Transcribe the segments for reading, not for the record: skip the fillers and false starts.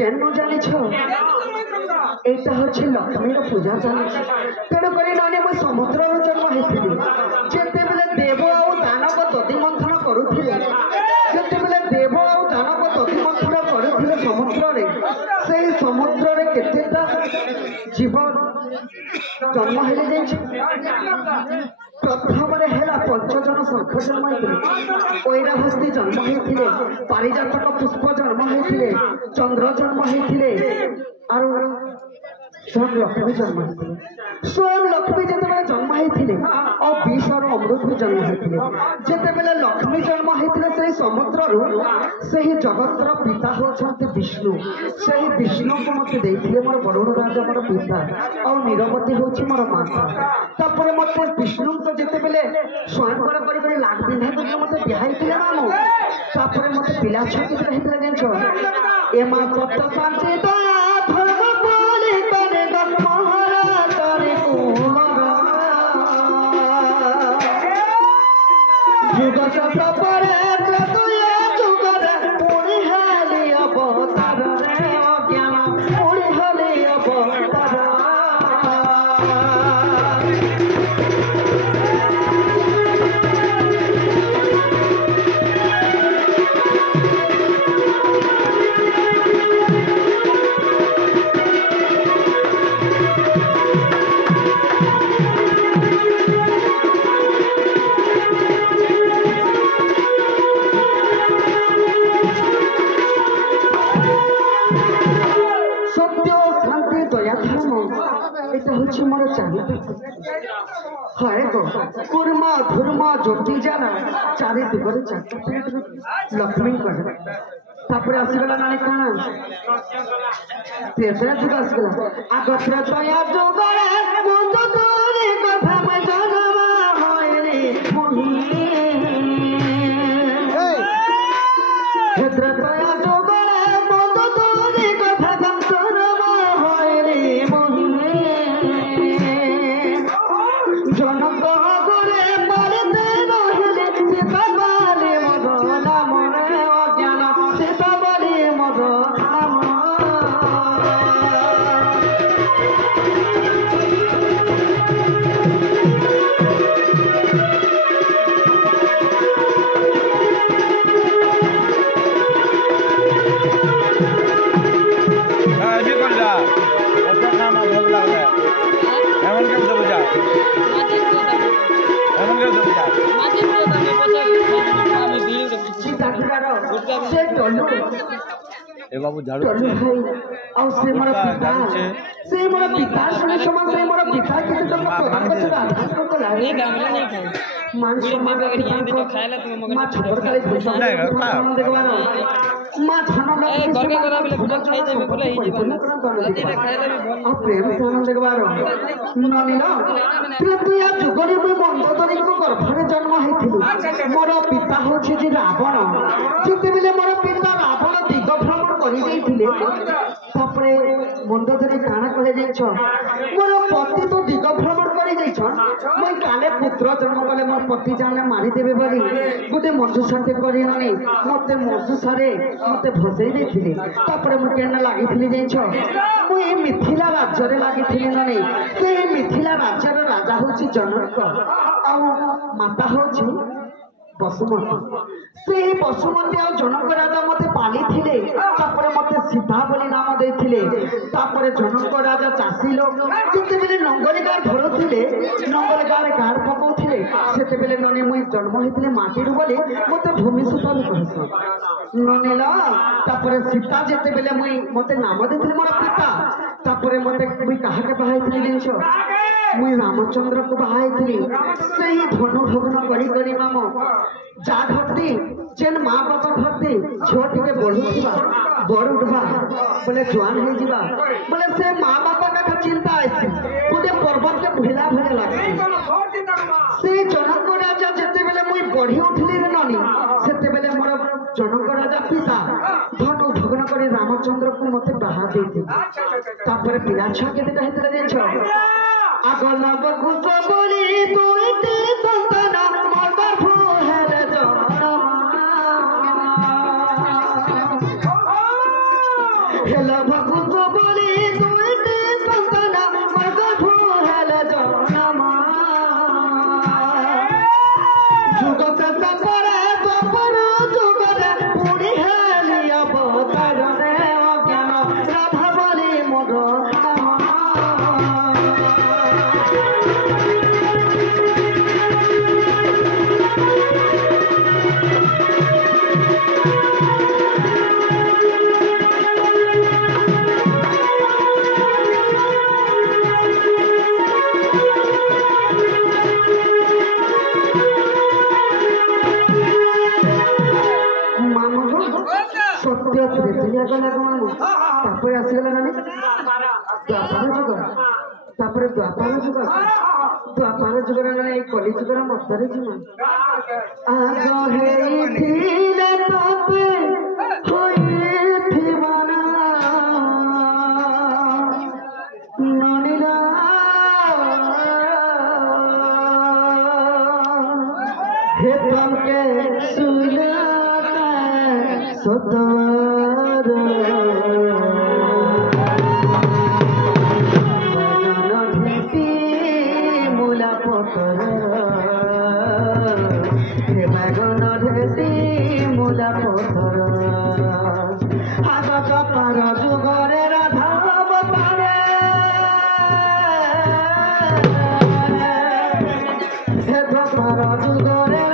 কেন জানিছ এইটা হচ্ছে লক্ষ্মীর পূজা চালিছে তেণুকরি ননে মু সমুদ্রর জন্ম হয়েছিলি যেতেবেলে দেব আউ দানব দধি মন্থন করুଥିଲେ যেতেবেলে দেব আউ দানব দধি মন্থন করুଥିଲେ সমুদ্রে সেই সমুদ্রে কেতেটা জীব জন্ম হলে যাইছে প্রথমে হেলা পঞ্চজন শঙ্খ জন্ম হয়েছিল ঐরাহস্তি জন্ম হয়েছিল পারিজাতক পুষ্প জন্ম হয়েছিল চন্দ্র জন্ম হয়েছিল আর স্বয়ং লক্ষ্মী জন্ম হয়েছিল স্বয়ং লক্ষ্মী যেতবে জন্ম হয়েছিল আর বিষ আর অমৃত भी জন্ম হয়েছিল যেতবে লক্ষ্মী জন্ম হয়েছিল সেই সমুদ্রর সেই জগতর পিতা হচ্ছেন বিষ্ণু সেই বিষ্ণুকে মতো দিয়ে মোর বরুণ রাজা মোর পিতা আর নীরবতী হচ্ছে মোর মাতা তারপরে মতো বিষ্ণু তো যেতবে স্বয়ংবর করে লাখ বিন্ধা করে মতো বিহাইছিল না মু তারপরে মতো পিলা ছুঁ কেতটা হয়েছিল জানিছ এ মা সত্য শান্তি দয়া ধর্ম বলি করে মহারা করে যুগ চক্র পরে তুই যুগরে পুরি হলি অবতার রে অজ্ঞান পুরি হলি অবতার मोर चाहिए है गो कुर्म धुर्म ज्योति जाना चारि दिगरे लक्ष्मी कहे तापर आसीगला ना काना तेरा जुग आसीगला आग त्रेतया जुगरे मुंद तोरी कथा मैं जनवा होइनी मोहि त्रेतया जुगरे मुंद तोरी कथा जनवा होइनी मोहि जनक गुरे मरते रहिले सीता बाली मद नाम रे अज्ञान सीता बाली मद नाम अभी कर जा अपना नाम भोग लग रहा है हेमन के सब जा हेमन के सब जा माजी को तमे पछा हम दिल रे सीता गुरु से टोलू ए बाबू झाड़ू भाई और से मोर पिता से मोर पिता सुने समान से मोर पिता के तो नहीं गामला नहीं खाए मान में बगड़ यहां दे खायला तुम मगर मां छोड़ काले पैसा देखवानो मां थानो ए घर के करा बोले भूख खाई जे बोले ही जीवन राती रे खायला भी भल आ प्रेम थानो देखवारो ननी ना तू या जुगरे में बंद तरी को गर्भरे जन्म हेथिलु मोर पिता होछि जे रावण जेते बेले मोर पिता रावण दिग भ्रमण करि देथिले तापरे बंद तरी काना कहे जाइछ मोर पति तो दिग भ्रमण करि जाइछ मैं काले पुत्र जन्म कले मोर पति जाने मारी देबे बोली गोटे मंजुषाते करी ननी मते मंजुषारे मते भसई देथिले तापरे म केना लागिथिले जाइछ मु ए मिथिला राज्य रे लागिथिले ननी से मिथिला राज्य रो राजा होछि जनक आ माता होछि बसुमती से बसुमती आ जनक राजा मते पाली थिले तापरे मते सीता बोली नाम देथिले तापरे जनक राजा चासी लोग जेते बेले नंगलिकार धरुथिले नंगलिकार गाड़ पकाउथिले सेते बेले ननी मुई जन्म हेथिले माटी रु बोली मते भूमि सुता भी कहस ननीला तापरे सीता जेते बेले मुई मते नाम देथिले मोर पिता तापरे मते मुई काहा के बाहाइथिले जिंसो मुई रामचंद्र को बाहाइथिली सही धनु भग्न करी करी मामो जा धरती जेन माँ बापा धरती झील टे बढ़ुवा बड़ुवा बोले जुआन हो जीवा बोले से माँ बापा का चिंता आसी गोटे पर्वत के भेला भेला लगसी से जनक राजा जेते बेले मुई बढ़ी उठली रे ननी सेते बेले मोर जनक राजा पिता धनु भग्न करी रामचंद्र को मते बाहा देथि तापर पिला छा केते कहते जेछ आगल बकुस बोली तुइते संतान मोर गर्भ हेले जनम हेला ସତ୍ୟ ତ୍ରେତୟା ଗଲା କଣ ତାପରେ ଆସିଗଲା ନାନୀ ଦ୍ୱାପର ଯୁଗ ତାପରେ ଦ୍ୱାପର ଯୁଗ ଦ୍ୱାପର ଯୁଗରେ ନାନୀ ଏଇ କଳି ଯୁଗର ମଧ୍ୟରେ ଯିମା ଆଗ ହେଇଥିଲେ ତବେ ହୋଇଥିବ ନା ନନିଲା हे तमके सुलता सतार ढेटी मूला पतर हे बागन ढेटी मूला पतर आग कपार जुगरे राधाव पारे हे कपार जुगरे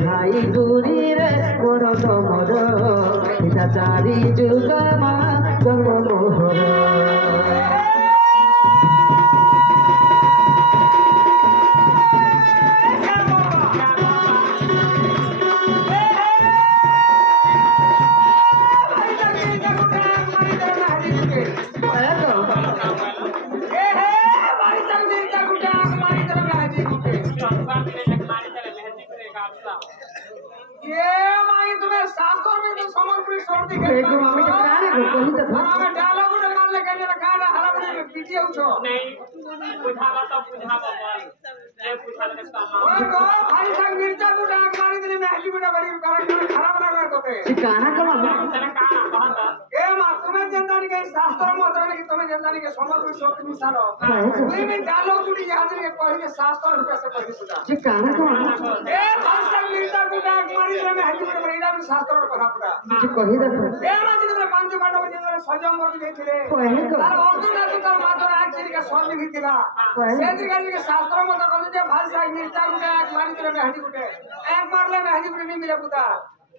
भाई दूरी रे मोर तमर पिता चारी जुग मा जन्म मोहर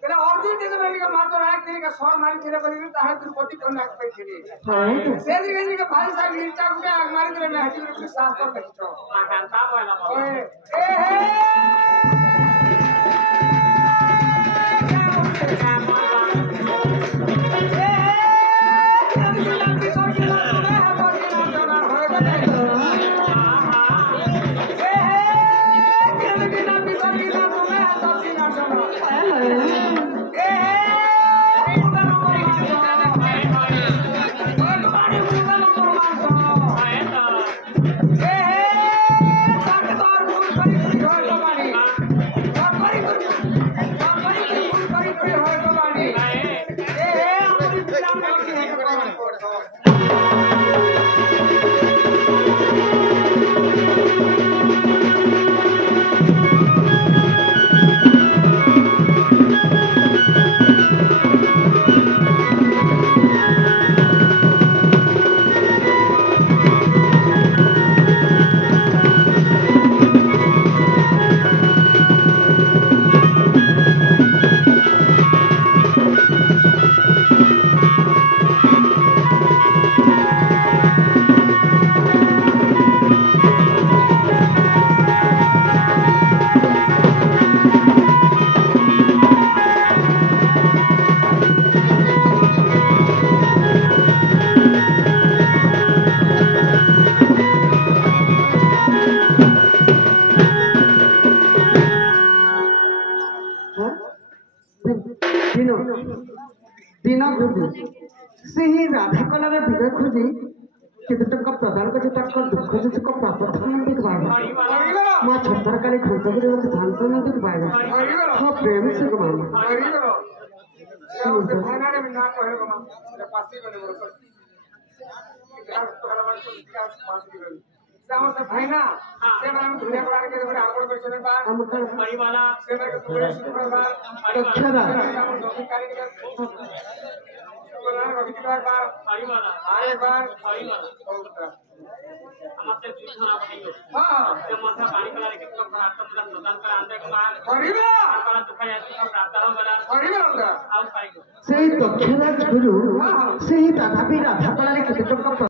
अर्जुन के मात्र एक दिन का स्वर मारी थे ताहा द्रौपदी कन्या के पैथिली से दिन के भाई साहब मिर्चा गुटे आग मारी थे मैं हटी के शास्त्र कहितो माखानता वाला ओए ए हे दिन खोजी से ही राधा कलार विजय खोजी केते प्रदान कर दुख जो प्राप्त माँ छतर काली खोज धान हाँ प्रेम से से भाईना से हम दुनिया बना के बड़े आपन परिचय बा हम कर बड़ी वाला से मेरे पूरे शुक्र बा अक्षरा हम दोषी कार्य के बोला रवि का बा बड़ी वाला आए बार बड़ी वाला हमसे पूछना पड़ेगा हां जब माथा पानी कला के तो प्राप्त मतलब प्रदान कर आंदे के बाद बड़ी वाला तो दुखया तो प्राप्त हो गला बड़ी वाला आउ पाएगा সেই দক্ষিণাজ গুরু সেই দাদাবি রাধা কলারে কেতে টঙ্কা